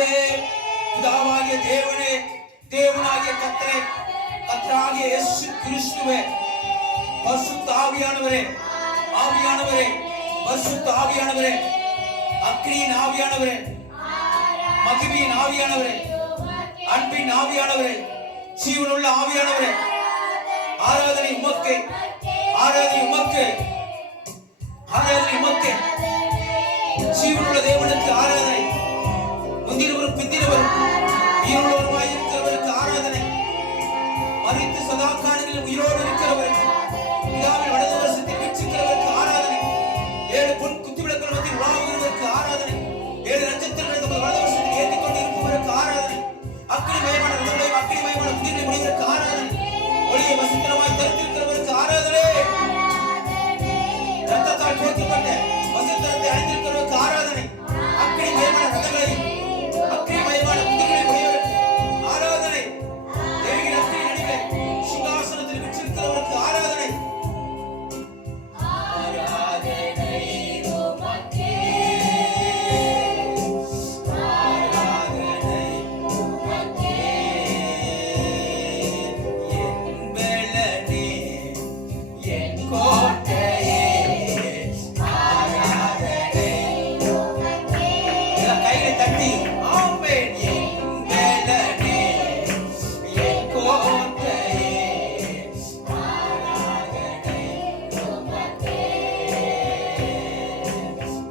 இயேசுவே, பிதாவாகிய தேவனே, தேவனாகிய கர்த்தரே, கர்த்தராகிய இயேசு கிறிஸ்துவே, பரிசுத்த ஆவியானவரே, ஆவியானவரே, பரிசுத்த ஆவியானவரே, அக்கினியின் ஆவியானவரே, மகிமையின் ஆவியானவரே, அன்பின் ஆவியானவரே, ஜீவனுள்ள ஆவியானவரே, ஆராதனை உமக்கே, ஆராதனை உமக்கே, ஆராதனை உமக்கே. ஜீவனுள்ள தேவனுக்கு ஆராதனை, முந்தினவரும் பிந்தினவரும் உயிருள்ளவருமாய் இருக்கிறவருக்கு ஆராதனை, மரித்து சதா காலங்களில் உயிரோடு இருக்கிறவருக்கு, பிதாவின் வலது வருஷத்தில் வீற்றிருக்கிறவருக்கு ஆராதனை, 7 பொன் குத்து விளக்குகள் மத்தியில் உலாவுகிறவருக்கு ஆராதனை, 7 நட்சத்திரங்களை தமது வலது வருஷத்தில் ஏந்திக் கொண்டு இருப்பவருக்கு ஆராதனை, அக்கினிமயமான உடலையும் அக்கினிமயமான புதிரை முடிவதற்கு ஆராதனை, ஒளியை வசத்திரமாய் தரித்திருக்கிறவருக்கு ஆராதனை, ரத்தத்தால் போர்க்கப்பட்ட வசத்திரத்தை அணிந்திருக்கிறவருக்கு ஆராதனை, அக்கினிமயமான ரதங்களையும் அக்கினிமயமான புதிரை முடிவதற்கு ஆராதனை, தேவகின் அக்கினி நடுவே சிங்காசனத்தில் வீற்றிருக்கிறவருக்கு ஆராதனை.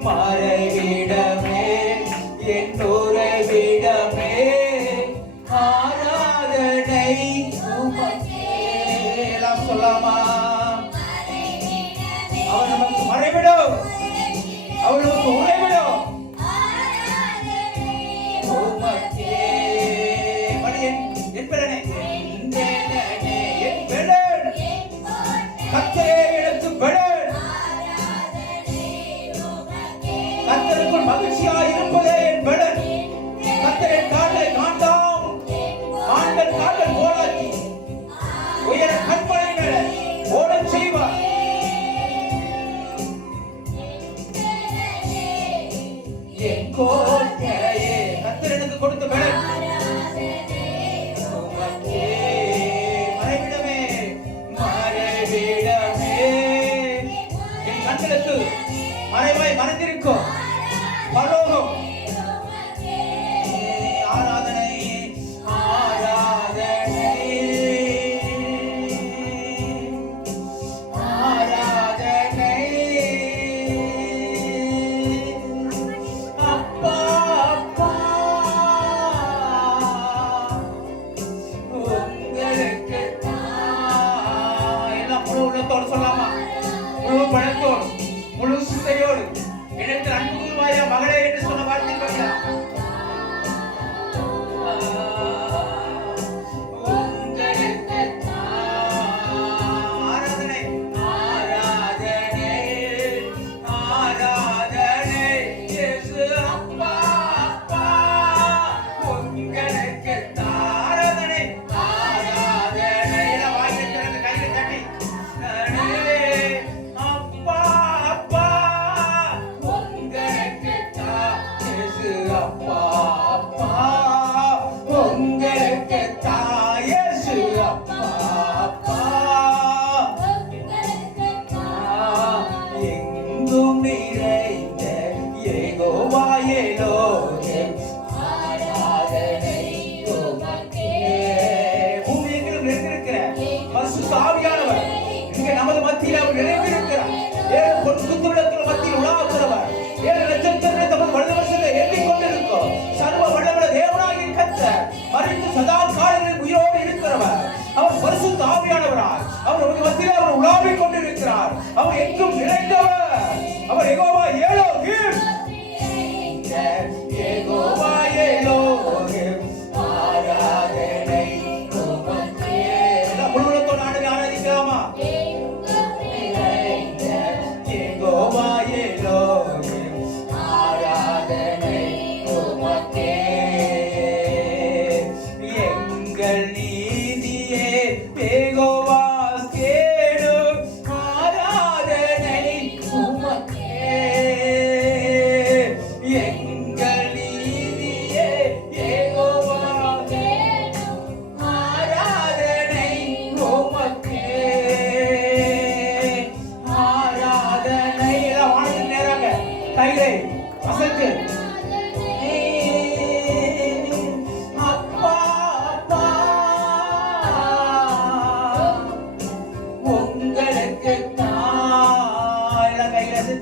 மறைவிடமே, என் உறைவிடமே, ஆராதனை உமக்கே. எல்லாம் சொல்லாமா? அவர் நமக்கு மறைவிடும், அவர் நமக்கு உறைவிடும் உமக்கே. என் பெலனே, என் பெலன், கர்த்தரே எனக்கு பெலன், கர்த்தருக்குள் மகிழ்ச்சியாய் இருப்பதே என் பெலன். கர்த்தரின் கால்களை காண்டாம் ஆண்கள் கால்கள் போலாக்கி உயர கற்பனையினர் ஓடச் செய்வார். என் கோட்டையே, கர்த்தர் எனக்கு கொடுத்த பெலன். மறைவிடமே, மறைவிடமே, என் கண்களுக்கு மறைவாய் மறைந்திருக்கும் பரலோகம். ஆராதனை, ஆராதனை, ஆராதனை, அப்பா அப்பா உங்களுக்கு எல்லாம் முழு உள்ளத்தோடு சொல்லாமா? முழு பழத்தோடு, முழு சிந்தையோடு, எனக்கு அன்பு கூர்வாயா மகளே என்று சொன்ன வார்த்தை பற்றியா? ஆராதனை, ஆராதனை, ஆராதனை, இயேசு அப்பா அப்பா உங்களுக்கு ஆராதனை, ஆராதனை. எல்லாம் வாயிலை திறந்து கையை தட்டி அப்பா அப்பா உங்களுக்கு இயேசு அப்பா அப்பா உங்களுக்கு இயேசு அப்பா அப்பா. எங்கும் நிறைந்த யெகோவா எலோஹிம், ஆராதனை உமக்கே. பூமியெங்கிலும் நிறைந்திருக்கிற பரிசுத்த ஆவியானவர் இங்கே நமது மத்தியில் அவர் நிறைந்திருக்கிறார். 7 பொன் குத்து விளக்குகள் மத்தியில் உலாவுகிறவர், 7 நட்சத்திரங்களை தமது வலது வருஷத்தில் ஏந்திக் கொண்டிருக்கும் சர்வ வல்லமையுள்ள தேவனாகிய கர்த்தர், மரித்து சதா காலங்களில் உயிரோடு இருக்கிறவர். அவர் பரிசுத்த ஆவியானவராய் அவர் நமது மத்தியில் அவர் உலாவிக் கொண்டிருக்கிறார். அவர் எங்கும் நிறைந்தவர். அவர் யெகோவா எலோஹிம், யெகோவா எலோஹிம், ஆராதனை உமக்கே. முழு உள்ளத்தோடு ஆண்டவரை ஆராதிக்கலாமா? யெகோவா எலோஹிம், ஆராதனை உமக்கே. எங்கள் நீதியே யெகோவா கேடும், ஆராதனை உமக்கே.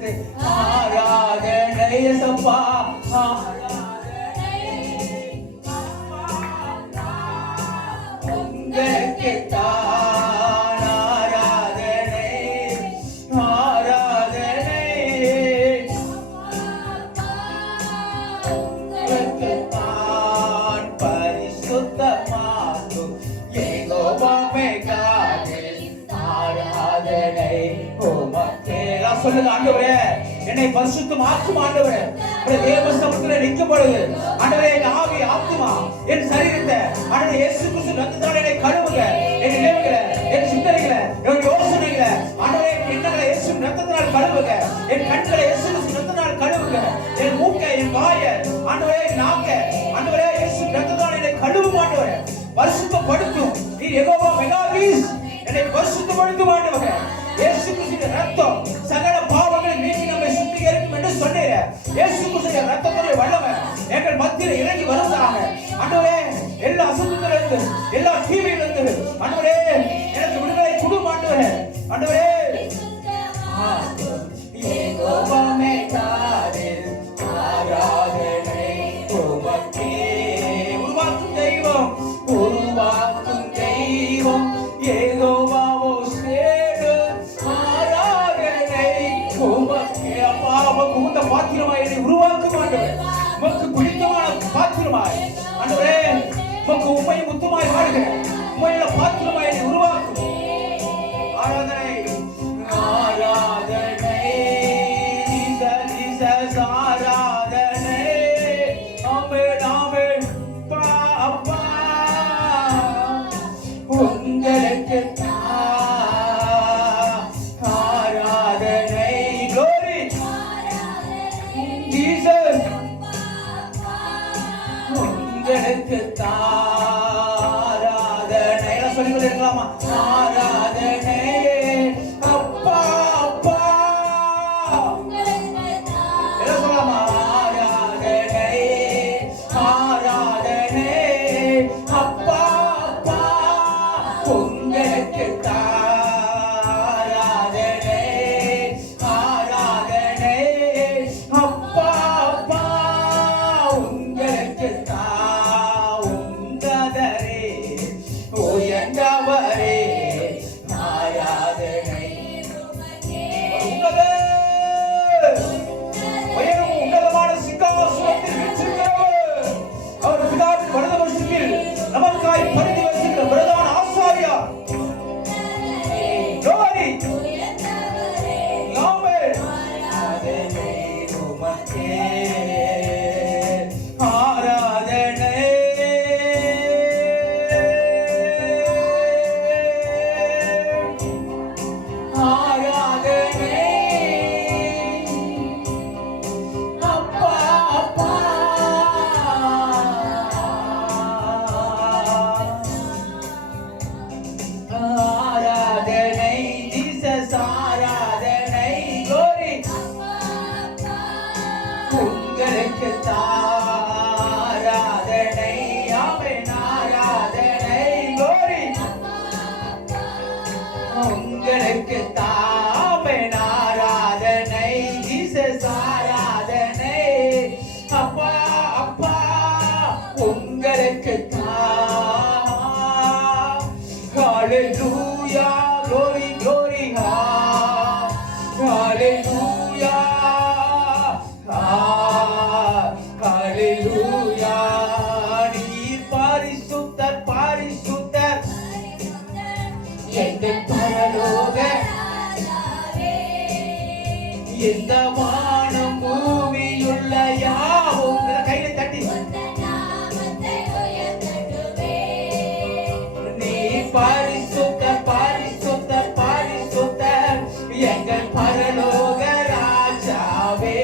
சேர்ந்து ஆராதனை இயேசப்பா உங்களுக்கு தான் ஆராதனை ஆராதனை உங்களுக்கு தான் பரிசுத்தமாகும் யெகோவாவே காதே ஆராதனை உமக்கே. சொல்லுங்க ஆண்டவரே என்னை பரிசுத்தமாக்கும் ஆண்டவரே. தேவ சமூகத்தில் நிற்கும் பொழுது ஆண்டவரே என் ஆவி ஆத்துமா என் சரீரத்தை ஆண்டவரே இயேசு கிறிஸ்து ரத்தத்தால் என்னை கழுவுங்க. என் நினைவுகளை என் சிந்தனைகளை என் யோசனைகளை ஆண்டவரே என் எண்ணங்களை இயேசு ரத்தத்தால் கழுவுங்க. என் கண்களை இயேசு கிறிஸ்து ரத்தத்தால் கழுவுங்க. என் மூக்கை என் வாயை ஆண்டவரே என் நாக்கை ஆண்டவரே இயேசு ரத்தத்தால் என்னை கழுவும் ஆண்டவரே. பரிசுத்தப்படுத்தும் நீ யெகோவா மெகாதீஸ் என்னை பரிசுத்தப்படுத்தும் ஆண்டவரே. இயேசு கிறிஸ்துவின் ரத்தம் சகல பாவங்களை நீக்கி நம்மை சுத்திகரிக்கும் என்று சொன்னீரே. இயேசு கிறிஸ்துவின் ரத்தத்துடைய வல்லமை எங்கள் மத்தியில் இறங்கி வருவதாக ஆண்டவரே. எல்லா அசுத்தத்திலிருந்து எல்லா தீமையிலிருந்து ஆண்டவரே எனக்கு விடுதலை கொடும் ஆண்டவரே. ஆண்டவரே யெகோவாவே காதே ஆராதனை உமக்கே. உருவாக்கும் தெய்வம் உருவாக்கும் தெய்வம் யெகோவாவோ சேடு ஆராதனை உமக்கே. அப்பா உமக்கு உந்த பாத்திரமாய் என்னை உருவாக்கும் ஆண்டவரே. உமக்கு பிடித்தமான பாத்திரமாய் ஆண்டவரே உமக்கு உண்மை முத்துமாய் வாழ்கிறேன். உண்மையுள்ள பாத்திரமாய் என்னை உருவாக்கும். ஆராதனை ஆராதனை ஜீசஸ் ஆராதனை ஆமென் ஆமென் அப்பா உங்களுக்கு ஆராதனை glory ஜீசஸ் உங்களுக்கு ஆராதனை. எல்லாம் சொல்லிக்கொண்டே இருக்கலாமா? ஆராதனை அப்பா அப்பா எல்லாம் சொல்லலாமா? ஆராதனை ஆராதனை அப்பா அப்பா உங்களுக்கு ஆராதனை ஆராதனை அப்பா அப்பா உங்களுக்கு உங்கதரே உயர்ந்தவரே ஆராதனை உங்கதே உயரும் உன்னதமான சிங்காசனத்தில் வீற்றிருக்கிறவர் அவர் பிதாவின் வலது பக்கத்தில் நமக்காய் பரிந்து வசிக்கிற பிரதான ஆசாரியா. glory ஆமென் ஆராதனை உமக்கே ஆராதனை ஆராதனை அப்பா அப்பா ஆராதனை ஜீசஸ் ஆராதனை glory உங்களுக்கு ஆராதனை ஆமென் ஆராதனை glory உங்களுக்கு ஆமென் ஆராதனை ஜீசஸ் ஆராதனை அப்பா அப்பா உங்களுக்கு hallelujah glory glory hallelujah hallelujah நீர் பரிசுத்தர் பரிசுத்தர் எங்கள் பரலோக இந்த வானம் பூமியுள்ள யாவும் கையை தட்டி நீ பரிசுத்தர் பரிசுத்தர் பரிசுத்தர் எங்கள் பரலோக ராஜாவே.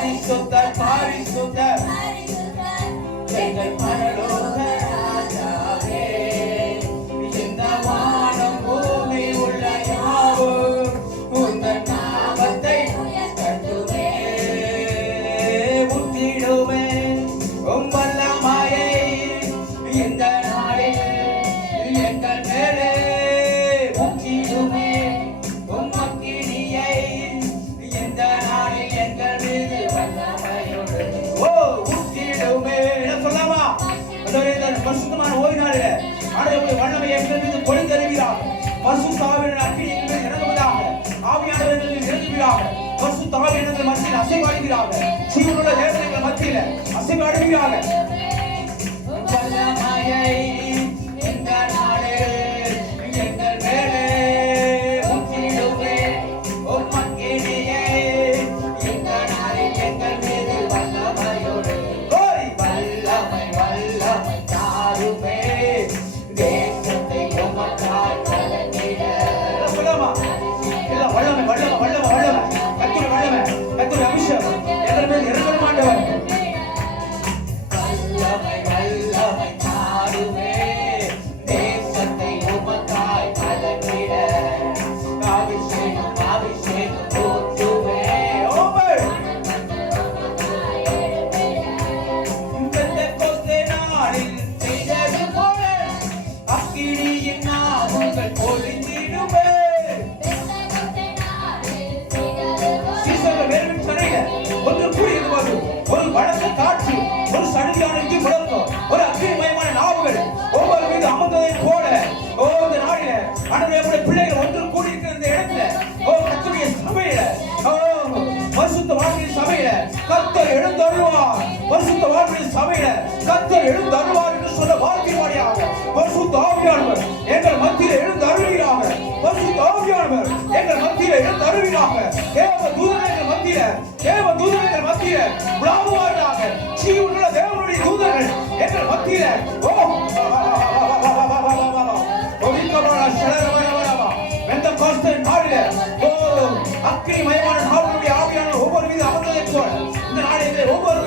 பரிசுத்தர் பரிசுத்தர் எங்கள் பரலோக ராஜாவே இந்த வானம் பூமி உள்ள யாவும் உந்தன் நாமத்தை உயர்த்துமே உத்திடுமே உம் வல்லமையை இந்த நாளில் எங்கள் மேலே உத்திடுமே உம் அக்கினியை இந்த நாளில் எங்கள் மீது வல்லமையோடு உத்திடுமே சொல்லலாமா பரிசுத்தமான ஓய்வு நாளில் ஆண்டவருடைய வல்லமையை எங்கள் மீது கொடுத்து அறிவீராக பரிசுத்த ஆவியானவர் அக்கினி எங்கள் மீது இறங்குவதாக ஆவியானவர் எங்கள் மீது இறங்குவீராக பரிசுத்த ஆவியானவர் மத்தியில் அசைவாடுவீராக ஜீவனுள்ள தேவர்கள் மத்தியில் அசைவாடுவீராக வல்லமையை இந்த நாளில் எங்கள் மேலே ஊற்றிடுமே உம் அக்கினியை இந்த நாளில் எங்கள் மீது வல்லமையோடு வல்லமை வல்லமை தாருமே தேசத்தை உமக்காய் கலந்திட சொல்லலாமா எல்லாம் வல்லமை வல்லமை வல்லமை வல்லமை கர்த்தருடைய வல்லமை கர்த்தருடைய அபிஷேகம் எங்கள் மேல் இறங்க மாட்டவர் வல்லமை வல்லமை தாருமே தேசத்தை உமக்காய் கலந்திட அபிஷேகம் அபிஷேகம் ஊற்றுமே ஓவர் பெந்தெக்கோஸ்தே நாளில் செய்தது போல அக்கினியின் நாவுகள் பொழிந்திடுமே சீசர்கள் வேறு சரையில ஒன்று கூடியிருப்பது ஒரு பலத்த காற்று ஒரு சடுதியான இடி முழக்கம் ஒரு அக்கினிமயமான நாவுகள் ஒவ்வொரு மீது அமர்ந்ததை போல இந்த நாளில ஆண்டவருடைய பிள்ளைகள் ஒன்று கூடியிருக்கிற இந்த இடத்துல கர்த்தருடைய சபையில பரிசுத்த வாழ்க்கையின் சபையில கர்த்தர் எழுந்தருள்வார் பரிசுத்த வாழ்க்கையின் சபையில கர்த்தர் எழுந்தருள்வார் என்று சொல்ல வார்த்தையாடியாக பரிசுத்த ஆவியானவர் எங்கள் மத்தியில் எழுந்தருள்வீராக பரிசுத்த ஆவியானவர் எங்கள் மத்தியில் எழுந்தருள்வீராக தேவ தூதர்கள் மத்தியில தேவ தூதர்கள் மத்தியில உலாவுவார்களாக ஜீவனுள்ள தேவனுடைய தூதர்கள் எங்கள் மத்தியில அக்கினிமயமான நாவுடைய ஆவியானவர் ஒவ்வொரு மீது அமர்ந்ததை போல இந்த நாளிலே ஒவ்வொரு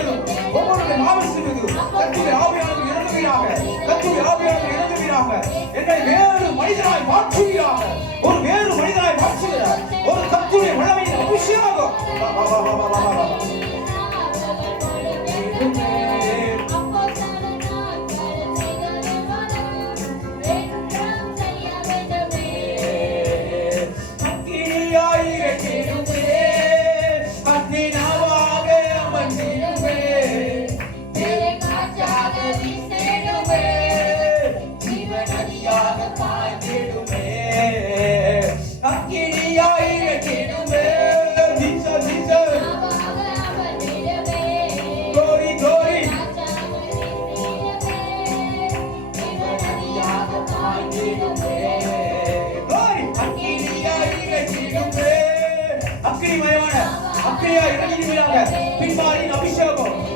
மாவட்டம் மீது கர்த்தருடைய ஆவியானவர் இறங்குவீராக கர்த்தருடைய ஆவியானவர் இறங்குவீராக என்னை வேறு மனிதனாய் மாற்றுவீராக ஒரு வேறு மனிதனாய் மாற்றுகிறார் ஒரு கர்த்தருடைய வல்லமையின் அபிஷேகம்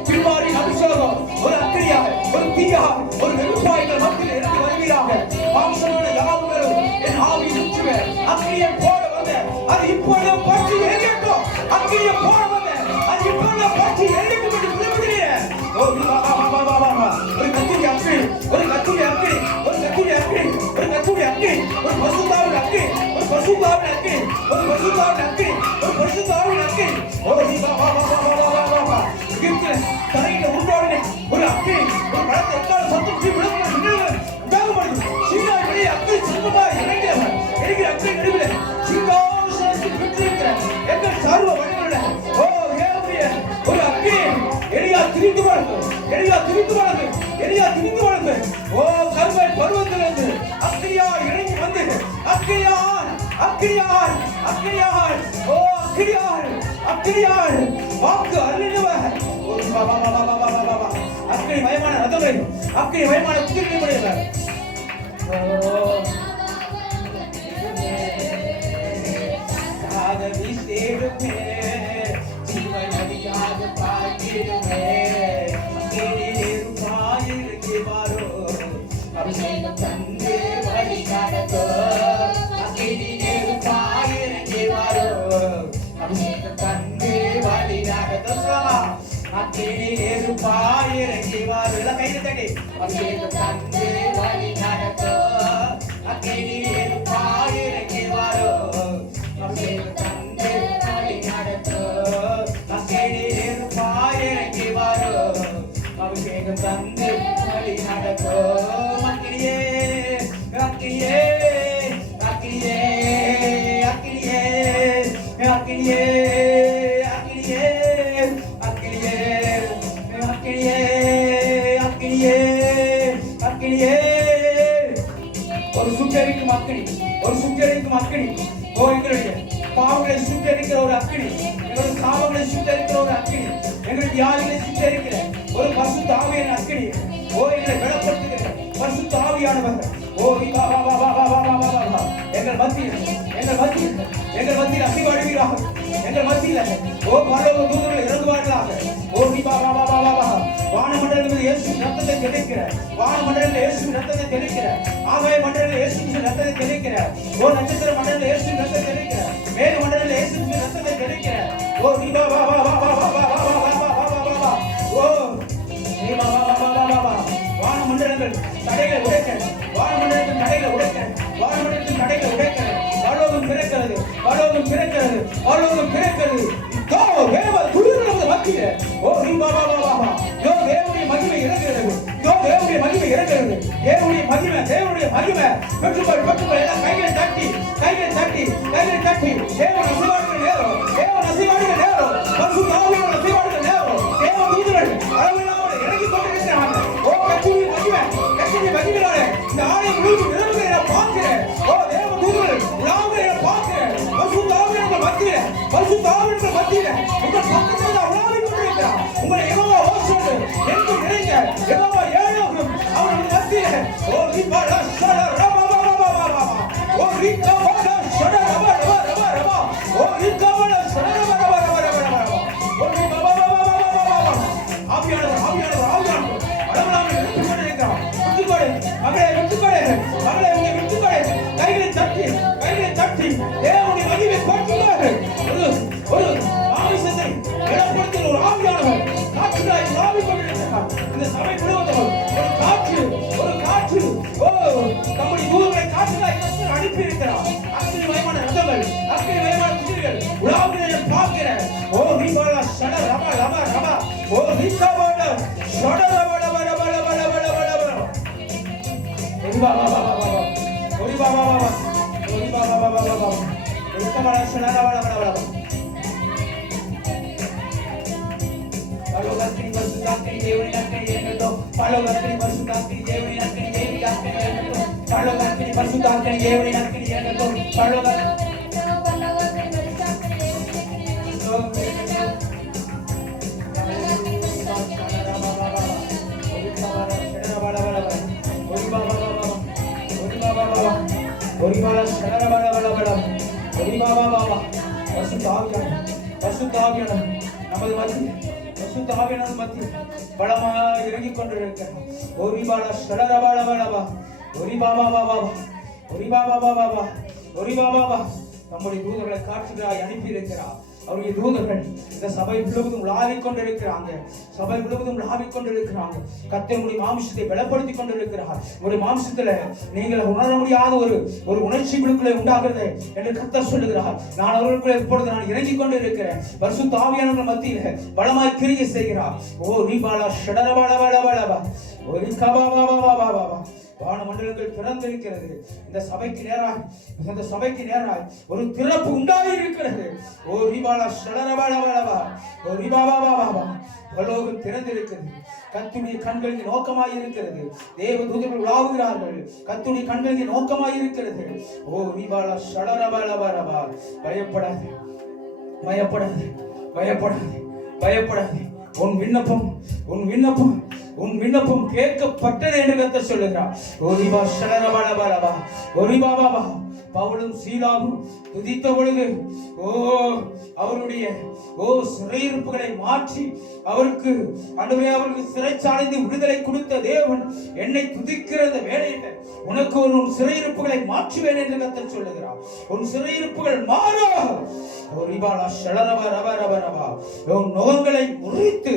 பின்மாரின் அபிஷேகம் ஒரு அக்கினியாக ஒரு தீயாக ஒரு நெருப்பாய்கள் மத்தியில் இறங்கி வருவீராக மாம்சமான யாவுகளும் என் ஆவி சுற்றுவே அக்கினியை போட வந்த அது இப்பொழுது பற்றி எரியட்டும் அக்கினியை போட வந்த அது இப்பொழுது பற்றி எரியட்டும் என்று விரும்புகிறேன் ஒரு கத்துடைய அக்கினி ஒரு கத்துடைய அக்கினி ஒரு கத்துடைய அக்கினி ஒரு கத்துடைய அக்கினி ஒரு பசுத்தாவின் அக்கினி ஒரு பசுத்தாவின் அக்கினி ஒரு பசுத்தாவின் அக்கினி ஒரு பசுத்தாவின் அக்கினி தரையில உருவாடின ஒரு அக்கினி ஒரு பழத்தை எக்கால சத்தம் விளக்கு சீனாய் வெளியே அக்கினி சிங்கமாக இறங்கியவர் எரிகிற அக்கினி நடுவில் சிங்காசனத்தில் பெற்றிருக்கிற எங்கள் சர்வ வழிகளுள்ள ஒரு அக்கினி எரியா திரிந்து வளர்ந்து கர்மன் பருவத்திலிருந்து அக்கினியா இறங்கி வந்து அக்கினியால் வாக்கு அருளினவர் அக்கினி மயமான ரதங்களை அக்கினி மயமான குதிரை படையவர் காதவி சேருமே ஜீவனடியாக பார்த்திடுமே அபிஷேகம் தந்து வழி நடத்தோ அக்கினி நெருப்பாயிரங்கி வரோ அபிஷேகம் தந்து வழி நடத்தோ அக்கினி நெருப்பாய் இறங்கி வாரும். எல்லாம் கையில தட்டி அபிஷேகம் தந்து வழி நடத்தும். அக்கினி நெருப்பாய் இறங்கி வாரும். அபிஷேகம் தந்து வழி நடத்தும். அக்கினி நெருப்பாய் இறங்கி வாரும். அபிஷேகம் தந்து வழி நடத்தும். அக்கினியே அக்கினியே அக்கினியே அக்கினியே அக்கினியே அக்கினியே அக்கினியே அக்கினியே அக்கினியே அக்கினியே. ஒரு சுட்டெரிக்கும் அக்கினி, ஒரு சுட்டெரிக்கும் அக்கினி. ஓ எங்களுடைய பாவங்களை சுட்டெரிக்கிற ஒரு அக்கினி, எங்களுடைய சாபங்களை சுட்டெரிக்கிற ஒரு அக்கினி, எங்களுடைய வியாதிகளை சுட்டெரிக்கிற ஒரு பரிசுத்த ஆவியான அக்கினி. ஓ எங்களை பலப்படுத்துகிற பரிசுத்த ஆவியானவர். ஓ வா வா வா வா வா வா வா வா எங்கள் மத்தியில் எங்கள் மத்தியில் எங்கள் மத்தியில் அசைவாடுவீராக. எங்கள் மத்தியில் ஓ பரலோக தூதர்கள் இறங்குவார்களாக. ஓ வா வா வா வா வா வா வானமண்டலத்தில் இயேசு ரத்தத்தை தெளிக்கிற, வானமண்டலத்தில் இயேசு ரத்தத்தை தெளிக்கிற, ஆகாய மண்டலத்தில் இயேசு ரத்தத்தை தெளிக்கிற, ஓ நட்சத்திர மண்டலத்தில் இயேசு ரத்தத்தை தெளிக்கிற, மேல் மண்டலத்தில் இயேசு ரத்தத்தை தெளிக்கிற. ஓ வா வா வா வா வா வா வா வா வா வா வா வா வா ஓ வா வா வா வா வா வா வானமண்டலங்கள் தடைகளை உடைக்க, வானமண்டலத்தின் தடைகளை உடைக்க, வானமண்டலத்தின் தடைகளை உடைக்க. பரலோகம் பிறக்கிறது, பரலோகம் பிறக்கிறது, பரலோகம் பிறக்கிறது. இதோ தேவ தூதர்கள் மத்தியிலே ஓ வா வா வா வா இதோ தேவனுடைய மகிமை இறங்குகிறது. இதோ தேவனுடைய மகிமை இறங்குகிறது. தேவனுடைய மகிமை, தேவனுடைய மகிமை. பெற்றுக்கொள் பெற்றுக்கொள். எல்லாம் கைகளை தட்டி கைகளை தட்டி கைகளை தட்டி. தேவன் அசைவாடுகிற நேரம், தேவன் அசைவாடுகிற நேரம், பரிசுத்த ஆவியானவர் அசைவாடுகிற நேரம். தேவ தூதர்கள் அளவில்லாமல் இறங்கி கொண்டிருக்கிறாங்க. ஓ கர்த்தருடைய மகிமை, கர்த்தருடைய மகிமையாலே இந்த ஆலயம் முழுவதும் நிரம்புகிறதை நான் பார்க்கிறேன். ஓ தேவ தூதர்கள் உலாவுகிறதை நான் பார்க்கிறேன். பரிசுத்த ஆவியானவர் மத்தியிலே, பரிசுத்த ஆவியானவர் மத்தியிலே உங்கள் பக்கத்தில் நான் உலாவிக் கொண்டிருக்கிறார். உங்களை யெகோவா ஓசோடு என்று நிறைந்த யெகோவா ஏழோகம் அவருடைய மத்தியிலே. ஓ ரிபாலா ஷட ரபா ரபா ரபா ரபா ஓ ரிகாவலா ஷட ரபா ரபா ரபா ரபா ஓ ரிகாவலா ஷட ரபா ரபா ரபா ரபா ரபா ஓ ரிபா ரபா ரபா ரபா ரபா ஆவியானவர் ஆவியானவர் ஆவியானவர் அளவலாமல் எடுத்துக் கொண்டிருக்கிறார். விட்டுக்கொடு மகளே, விட்டுக்கொடு மகளே, உங்களை விட்டுக்கொடு. கைகளை தட்டி கைகளை தட்டி தேவனுடைய மகிமை போற்றுகிறார். ஒரு மாமிசத்தை இடப்படுத்துகிற ஒரு ஆவியானவர் காற்றுகளாய் உலாவிக் கொண்டிருக்கிறார். இந்த சபை முழுவதும் ஒரு காற்று, ஒரு காற்று. ஓ நம்முடைய தூதர்களை காற்றுகளாய் கர்த்தர் அனுப்பி இருக்கிறார். அக்கினி மயமான ரதங்கள், அக்கினி மயமான குதிரைகள் உலாவுகிறதை பார்க்கிறேன். ஓ ரிபாலா ஷட ரபா ரபா ரபா ஓ ரிகாவலா ஷட ரபா ரபா ரபா ரபா ரபா ரபா ரபா ஓ வா வா வா வா வா ஓ வா வா வா வா ஓ வா வா வா வா வா ரிகாவலா ஷட ரபா ரபா ரபா பரலோகத்தின் பரிசுத்தாக்கினி தேவனின் அக்கினி இறங்கட்டும். பரலோகத்தின் பரிசுத்தாக்கினி தேவனின் அக்கினி தேவனின் அக்கினி இறங்கட்டும். பரலோகத்தின் பரிசுத்தாக்கினி தேவனின் அக்கினி இறங்கட்டும். பரலோகத்தின் நமது மத்தியில் பரிசுத்த ஆவியானவர் மத்தியில் பலமாய் இறங்கிக் கொண்டிருக்கிறார். ஒரு பாலா ஷடரபாலபலபா ஒரு பாபா பாபா ஒரு பாபா பாபா ஒரு பாபா நம்முடைய தூதர்களை காற்றுகளாய் அனுப்பி இருக்கிறார். அவருடைய தூதர்கள் இந்த சபை முழுவதும் உலாவிக் கொண்டிருக்கிறாங்க. சபை முழுவதும் உலாவிக் கொண்டிருக்கிறாங்க. கர்த்தருடைய மாம்சத்தை பலப்படுத்திக் கொண்டிருக்கிறார். ஒரு மாம்சத்துல நீங்கள் உணர முடியாத ஒரு உணர்ச்சி குழுக்களை உண்டாகிறது என்று கர்த்தர் சொல்லுகிறார். நான் அவர்களுக்குள்ள இப்பொழுது நான் இறங்கிக் கொண்டிருக்கிறேன். பரிசுத்த ஆவியானவர் மத்தியில பலமாய் கிரியை செய்கிறார். ஓ ரிபாலா ஷடரபாலபலபலபா ஓ ரிகாபாபாபாபாபாபா வானமண்டலங்கள் திறந்திருக்கிறது. இந்த சபைக்கு நேராய் ஒரு திறப்பு உண்டாகி இருக்கிறது. ஓ ரிபாலா ஷடரபாலபலபா ஓ ரிபாபாபாபாபா பரலோகம் திறந்திருக்கிறது. கர்த்தருடைய கண்களுக்கு நோக்கமாய் இருக்கிறது. தேவ தூதர்கள் உலாவுகிறார்கள். கர்த்தருடைய கண்களுக்கு நோக்கமாய் இருக்கிறது. ஓ ரிபாலா ஷடரபாலபலபா பயப்படாதே பயப்படாதே பயப்படாதே பயப்படாதே. உன் விண்ணப்பம் கேட்கப்பட்டது என்று கர்த்தர் சொல்லுகிறார். ஓரிபா ஷடரபாலபலபா ஓரிபாபாபா பவுலும் சீலாவும் துதித்த பொழுது அவருடைய சிறையிருப்புகளை மாற்றி அவருக்கு சிறைச்சாலைந்து விடுதலை கொடுத்த தேவன் என்னை துதிக்கிற வேளையில் உனக்கு ஒரு சிறையிருப்புகளை மாற்றுவேன் என்று கர்த்தர் சொல்லுகிறார். உன் சிறையிருப்புகள் மாறும். நுகங்களை முறித்து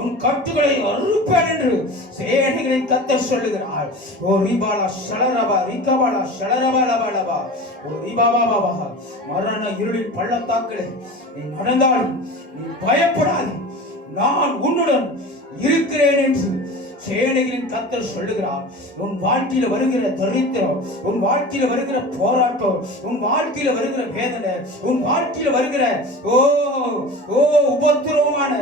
உன் கட்டுகளை அறுப்பேன் என்று சேனைகளின் கர்த்தர் சொல்லுகிறார். ஓ ரிபாலா ஷலரபா ரிகபாலா ஷலரபா லபலபா ஓ ரிபாபாபா மரண இருளின் பள்ளத்தாக்கிலே நீ நடந்தாலும் நீ பயப்படாதே, நான் உன்னுடன் இருக்கிறேன் என்று சேனைகளின் கர்த்தர் சொல்லுகிறார். உன் வாழ்க்கையில வருகிற தரித்திரம், உன் வாழ்க்கையில வருகிற போராட்டம், உன் வாழ்க்கையில வருகிற வேதனை, உன் வாழ்க்கையில வருகிற உபத்திரவமான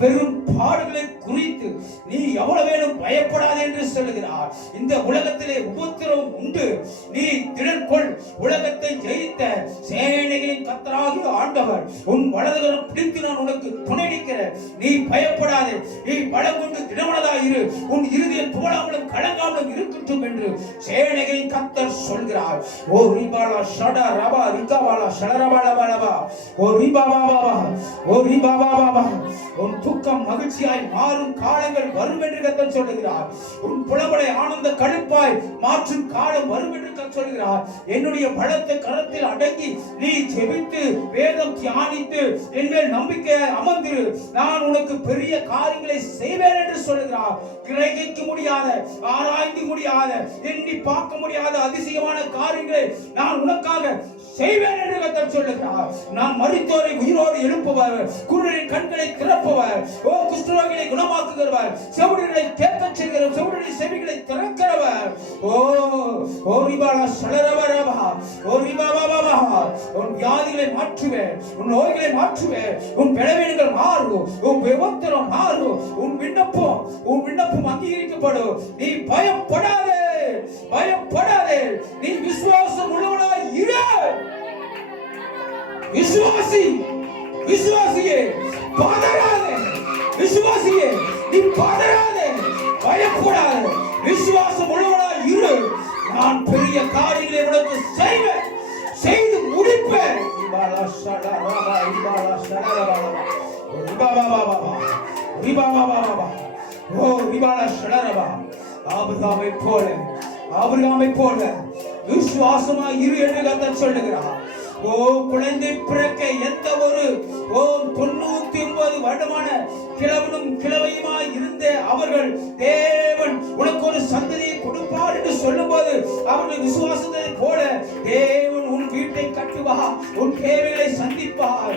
பெரும் பாடுகளை குறித்து நீ எவ்வளவு வேணும் பயப்படாதே என்று சொல்லுகிறார். இந்த உலகத்திலே உபத்திரவம் உண்டு, நீ திடன் கொள். உலகத்தை ஜெயித்த சேனைகளின் கர்த்தராகிய ஆண்டவர் உன் வலதுகரம் பிடித்து நான் உனக்கு துணை நிற்கிறேன். நீ பயப்படாதே, நீ பலம் கொண்டு திடமனதாயிரு, உன் இருதயம் தோழாமலும் கலங்காமலும் இருக்கட்டும் என்று சேனைகளின் கர்த்தர் சொல்கிறார். ஓ ரிபாலா ஷடா ரபா ரிகபாலா ஷலரபாலபாலபா ஓ ரிபாபாபா ஓ ரிபாபாபா உன் துக்கம் மகிழ்ச்சியாய் மாறும் காலங்கள் வரும் என்று கர்த்தர் சொல்லுகிறார். உன் புலம்பலை ஆனந்த கடுப்பாய் மாற்றும் காலம் வரும் என்று கர்த்தர் சொல்கிறார். என்னுடைய பலத்தை கரத்தில் அடங்கி நீ ஜெபித்து வேதம் தியானித்து என் மேல் நம்பிக்கை அமர்ந்திரு, நான் உனக்கு பெரிய காரியங்களை செய்வேன் என்று சொல்லுகிறார். கிரகிக்க முடியாத, ஆராய்ந்து முடியாத, எண்ணி பார்க்க முடியாத அதிசயமான காரியங்களை நான் உனக்காக செய்வேன் என்று கர்த்தர் சொல்லுகிறார். நான் மரித்தோரை உயிரோடு எழுப்புவர், குருடரின் கண்களை திறப்பவர், ஓ குஷ்டரோகிகளை குணமாக்குகிறவர், செவிடுகளை கேட்கச் செய்கிறவர், செவிடுடைய செவிகளை திறக்கிறவர். ஓ ரிபாலா ஷலரபரபா ஓ ரிபாபாபா உன் வியாதிகளை மாற்றுவேன், உன் நோய்களை மாற்றுவேன், உன் பலவீனங்கள் மாறும், உன் விபத்திரம் மாறும், உன் விண்ணப்பம் அங்கீகரிக்கப்படும். நீ பயப்படாதே, பயப்படாதே, நீ விசுவாசம் உள்ளவனாய் இரு. விசுவாசியே பதறாதே, விசுவாசியே நீ பதறாதே, பயப்படாதே, விசுவாசம் உள்ளவனாய் இரு. நான் பெரிய காரியங்களை உனக்கு செய்வேன், செய்து முடிப்பேன். ஆபிரகாமை போல விசுவாசமாய் இரு என்று கர்த்தர் சொல்லுகிறார். குழந்தை பிறக்க எந்த ஒரு 99 வருடமான கிழவனும் கிழவையுமாய் இருந்த அவர்கள் தேவன் உனக்கு ஒரு சந்ததியை கொடுப்பார் என்று சொல்லும் போது அவர்கள் விசுவாசத்தை போல தேவன் உன் வீட்டை கட்டுவார், உன் தேவைகளை சந்திப்பார்.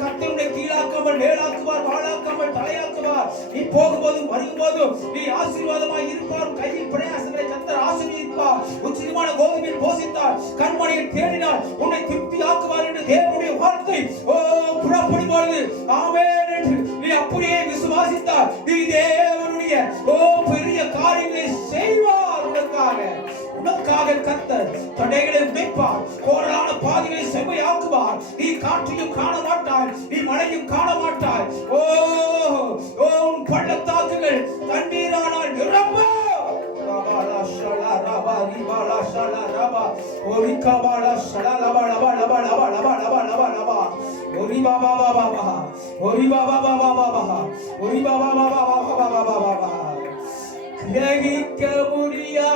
கர்த்தருடைய கீழாக்காமல் மேலாக்குவார், வாழாக்காமல் தலையாக்குவார். நீ போகும்போதும் வரும்போதும் நீ ஆசீர்வாதமாய் இருப்பார். கையில் பிரயாசங்களை கர்த்தர் ஆசீர்வதிப்பார். உச்சிதமான கோதுமையில் போசித்தார், கண்மணியை தேடினார், உன்னை திருப்தி ஆக்குவார் என்று தேவனுடைய வார்த்தை புறப்படும் பொழுது ஆமென் என்று நீ அப்படியே விசுவாசித்தார். நீ தேவனுடைய பெரிய காரியங்களை செய்வார். உனக்காக கர்த்தர் தடைகளை உடைப்பார், கோரலான பாதைகளை செவ்வையாக்குவார். நீ காற்றையும் காண மாட்டாய், நீ மழையும் காண மாட்டாய். உன் பள்ளத்தாக்குகள் தண்ணீரானால் நிரம்பும். கிரகிக்க முடியா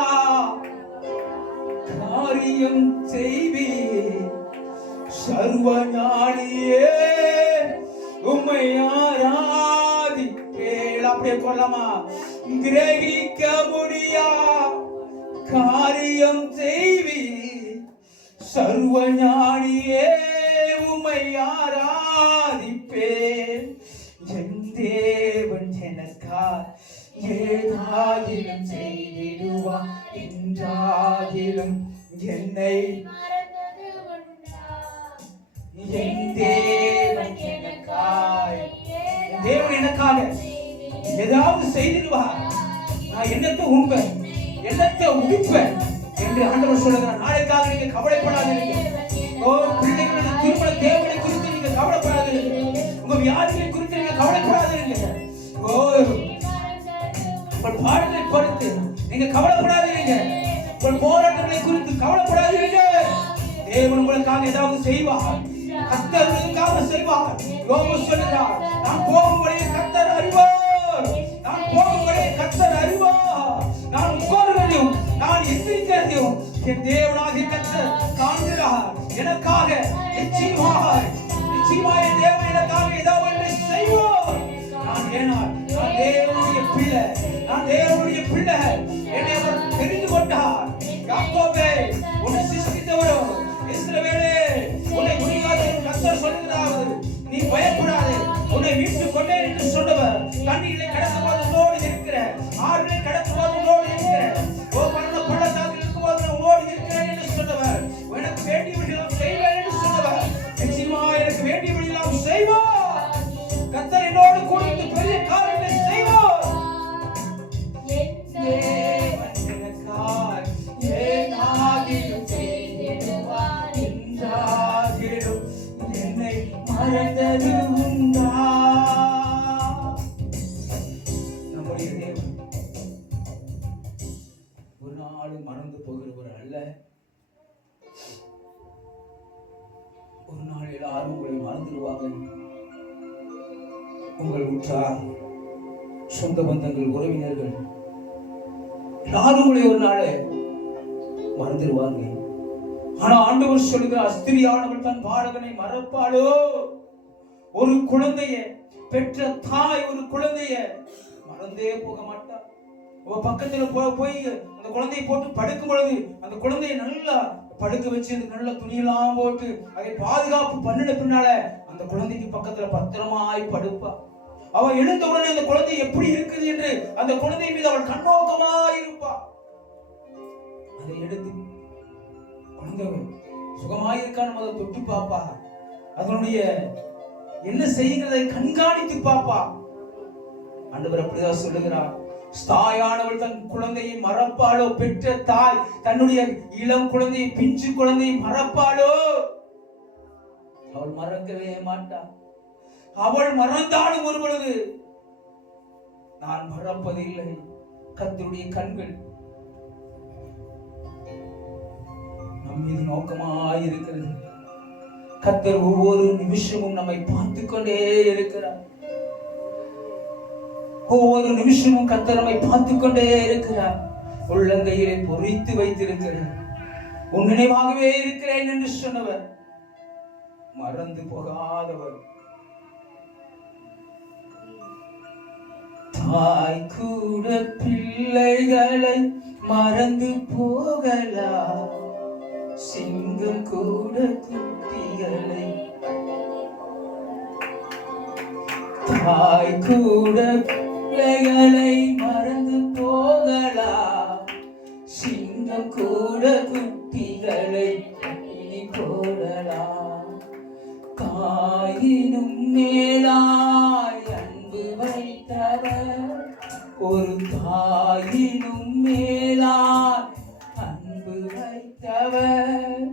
காரியம் செய்வி சர்வஞானியே உம்மை ஆராதிப்பேன். அப்படியே கொள்ளமா. கிரகிக்க முடியா காரியம் செய்வி சர்வஞானியே உம்மை ஆராதிப்பேன். என் தேவன் எனக்காய் ஏதாகிலும் செய்திடுவார், என்றாகிலும் என்னை என் தேவன் எனக்காய் ஏதாவது செய்திடுவார். நான் என்னத்தை உண்பேன், என்னத்தை உடுப்பேன் என்று ஆண்டவர் சொல்லுகிறார். நாளைக்காக நீங்க கவலைப்படாதீங்க. பிள்ளைகளுடைய திருமண தேவனை குறித்து நீங்க கவலைப்படாதீங்க, உங்க வியாதிகளை குறித்து நீங்க கவலைப்படாதீங்க, உங்கள் பாடலை பொறுத்து நீங்க கவலைப்படாதீங்க, உங்கள் போராட்டங்களை குறித்து கவலைப்படாதீங்க. தேவன் உங்களுக்காக ஏதாவது செய்வார், கர்த்தர் உங்களுக்காக செய்வார். யோபு சொல்கிறார், நான் போகும் வழியை கர்த்தர் அறிவார், நான் போகும் வழியை கர்த்தர் அறிவார், நான் உட்கார்வதையும் நான் எந்திரிக்கிறதையும் என் தேவனாகிய கர்த்தர் காண்கிறார். எனக்காக நிச்சயமாக என் தேவன் எனக்காக ஏதாவது செய்வார். நான் ஏனா சொன்னார், நான் தேவனுடைய பிள்ளை, நான் தேவனுடைய பிள்ளை, என்னை அவர் தெரிந்து கொண்டார். யாக்கோபே, உன்னை சிருஷ்டித்தவரும் இஸ்ரவேலே, உன்னை முடியாது கர்த்தர் சொல்லுகிறார், நீ பயப்படாதே, உன்னை மீட்டு கொண்டேன் என்று சொன்னவர். தண்ணீரை கடக்கும் போது உன்னோடு இருக்கிறேன், ஆறுகளை கடக்கும் போது உன்னோடு இருக்கிறேன், மரண பள்ளத்தாக்கில் இருக்கும் போது உன்னோடு இருக்கிறேன் என்று சொன்னவர். எனக்கு வேண்டியவர்களெல்லாம் செய்வேன் என்று சொன்னவர். நிச்சயமா எனக்கு வேண்டியவர்களெல்லாம் செய்வார். கர்த்தர் என்னோடு கூட பெரிய காரியங்களை செய்வார். என்னை மறந்தது உண்டா? நம்முடைய தேவன் ஒரு நாளும் மறந்து போகிறவர் அல்ல. ஒரு நாள் எல்லாரும் உங்களை மறந்துடுவாங்க. உங்கள் உற்றார், சொந்த பந்தங்கள், உறவினர்கள் எல்லாரும் உங்களை ஒரு நாள் மறந்துடுவாங்க. ஆனா ஆண்டவர் சொல்லுகிறார், ஸ்திரியானவள் தன் பாலகனை மறப்பாளோ? ஒரு குழந்தைய பெற்ற தாய் ஒரு குழந்தைய மறந்தே போக மாட்டார். அவ பக்கத்துல போய் அந்த குழந்தையை போட்டு படுக்கும் பொழுது அந்த குழந்தைய நல்லா படுக்க வச்சு நல்ல துணியெல்லாம் போட்டு அதை பாதுகாப்பு பண்ணின பின்னால அந்த குழந்தைக்கு பக்கத்துல பத்திரமாய் படுப்பா. அவ எழுந்த உடனே அந்த குழந்தை எப்படி இருக்குது என்று அந்த குழந்தை மீது அவள் கண்ணோக்கமாய் இருப்பா. அதை எடுத்து குழந்தை சுகமாயிருக்கான்னு அதை தொட்டு பாப்பா. அதனுடைய என்ன செய்கிறதை கண்காணித்து பாப்பா. ஆண்டவர் அப்படிதான் சொல்லுகிறார், தாயானவள் தன் குழந்தையை மறப்பாளோ? பெற்ற தாய் தன்னுடைய இளம் குழந்தையை, பிஞ்சு குழந்தையை மறப்பாளோ? அவள் மறக்கவே மாட்டாள். அவள் மறந்தாலும் ஒரு பொழுது நான் மறப்பதில்லை. கர்த்தருடைய கண்கள் நம் மீது நோக்கமாய் இருக்கிறது. கர்த்தர் ஒவ்வொரு நிமிஷமும் நம்மை பார்த்து கொண்டே இருக்கிறார். ஒவ்வொரு நிமிஷமும் கர்த்தர் நம்மை பார்த்து கொண்டே இருக்கிறார். உள்ளங்கையிலே பொறித்து வைத்திருக்கிறார். உன் நினைவாகவே இருக்கிறேன் என்று சொன்னவர், மறந்து போகாதவர். தாய் கூட பிள்ளைகளை மறந்து போகலாம், சிங்கம் கூட குட்டிகளை. தாய் கூட பிள்ளைகளை மறந்து போகலாம், சிங்கம் கூட குட்டிகளை இனி போடலாம். தாயினும் மேலாய் அன்பு வைத்தவர், ஒரு தாயினும் மேலாய் அன்பு வைத்தவர்,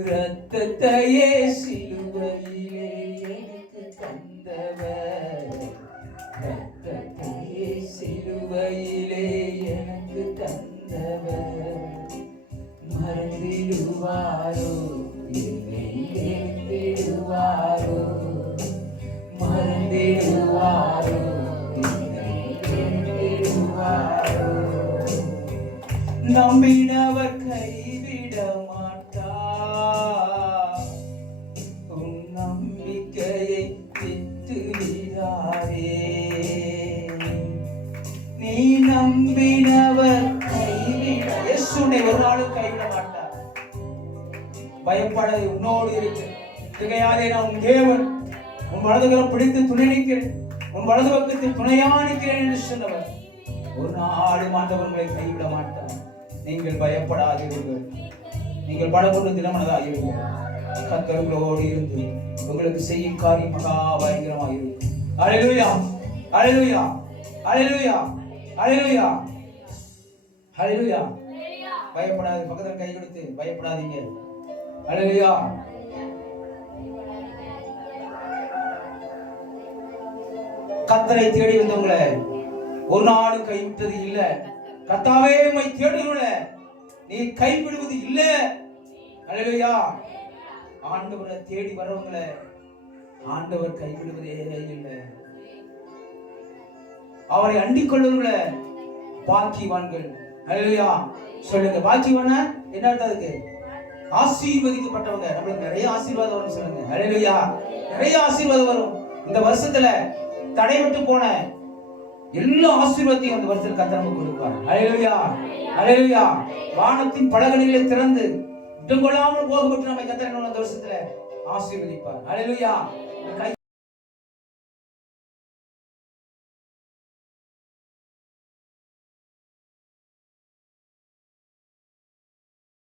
இரத்தத்தையே சிலுவையிலே எனக்கு தந்தவர், இரத்தத்தையே சிலுவையிலே எனக்கு தந்தவர். மறந்திடுவாரோ? என்னை வெறுத்திடுவாரோ? மறந்திடுவாரோ? என்னை வெறுத்திடுவாரோ? நம்பினவர் கைவிட மாட்டார், உன் நம்பிக்கையை விட்டு விடாதே. நீ நம்பினவர் கைவிட, இயேசுவை ஒரு நாளும் கைவிட மாட்டார். பயப்படாதே, உன்னோடு இருக்கு. திகையாதே, நான் உன் தேவன், உன் வலதுகரம் பிடித்து துணை நிற்கிறேன், உன் வலது பக்கத்தில் துணையா நிற்கிறேன் என்று சொன்னவர் ஒரு நாளும் ஆண்டவர் உங்களை கைவிட மாட்டார். நீங்கள் பயப்படாதீர்கள், நீங்கள் பலகொண்டு தினமனதாயிருங்கள். கர்த்தர் உங்களோடு இருந்து உங்களுக்கு செய்யும் காரியம் மகா பயங்கரமாக இருக்கும். அல்லேலூயா, அல்லேலூயா, அல்லேலூயா, அல்லேலூயா, அல்லேலூயா. பயப்படாது, பக்கத்தில் கை கொடுத்து பயப்படாதீங்க. அல்லேலூயா. கர்த்தரை தேடி வந்தவங்களை ஒரு நாளும் கைவிட்டது இல்ல. கர்த்தாவே உம்மை தேடுகிறவள நீ கைவிடுவது இல்ல. அல்லேலூயா. ஆண்டவரை தேடி வரவங்களை ஆண்டவர் கைவிடுவதே இல்லை. அவரை அண்டிக் கொள்ளுவர்களை பாக்கியவான்கள். அல்லேலூயா. சொல்லுங்க, பாக்கியவான என்ன அர்த்தம்? அதுக்கு ஆசீர்வதிக்கப்பட்டவங்க. நம்மளுக்கு நிறைய ஆசீர்வாதம் வரும். சொல்லுங்க அல்லேலூயா. நிறைய ஆசீர்வாதம் வரும். இந்த வருஷத்துல தடைபட்டு போன எல்லா ஆசீர்வாதத்தையும் அந்த வருஷத்தில் கர்த்தர் நமக்கு கொடுப்பார். ஹல்லேலூயா, ஹல்லேலூயா. வானத்தின் பலகணிகளை திறந்து இடங்கொள்ளாமல் போகப்பட்டு நம்மை கர்த்தர் அந்த வருஷத்துல ஆசீர்வதிப்பார். ஹல்லேலூயா.